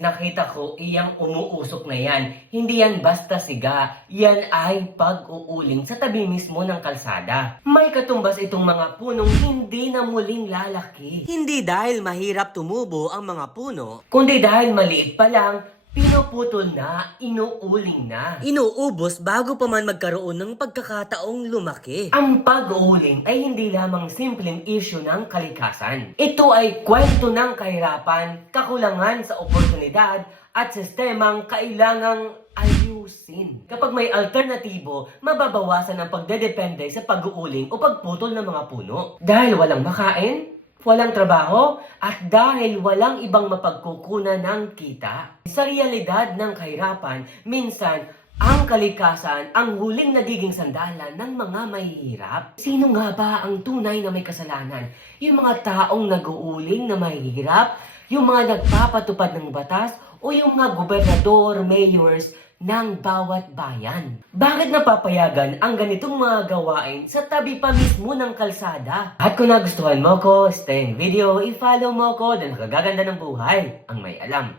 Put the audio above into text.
Nakita ko iyang umuusok na yan. Hindi yan basta siga. Yan ay pag-uuling sa tabi mismo ng kalsada. May katumbas itong mga punong hindi na muling lalaki. Hindi dahil mahirap tumubo ang mga puno, Kundi dahil maliit pa lang, pinuputol na, inuuling na. inuubos bago pa man magkaroon ng pagkakataong lumaki. Ang pag-uuling ay hindi lamang simpleng issue ng kalikasan. Ito ay kwento ng kahirapan, kakulangan sa oportunidad at sistemang kailangang ayusin. Kapag may alternatibo, mababawasan ang pagdedepende sa pag-uuling o pagputol ng mga puno. Dahil walang makain, walang trabaho, at dahil walang ibang mapagkukunan ng kita. Sa realidad ng kahirapan, minsan, ang kalikasan ang huling nagiging sandalan ng mga mahihirap. Sino nga ba ang tunay na may kasalanan? Yung mga taong nag-uuling na mahihirap? Yung mga nagpapatupad ng batas? O yung mga gobernador, mayors ng bawat bayan? Bakit napapayagan ang ganitong mga gawain sa tabi pa mismo ng kalsada? At kung nagustuhan mo ko, stay in video, i-follow mo ko dahil kagaganda ng buhay ang may alam.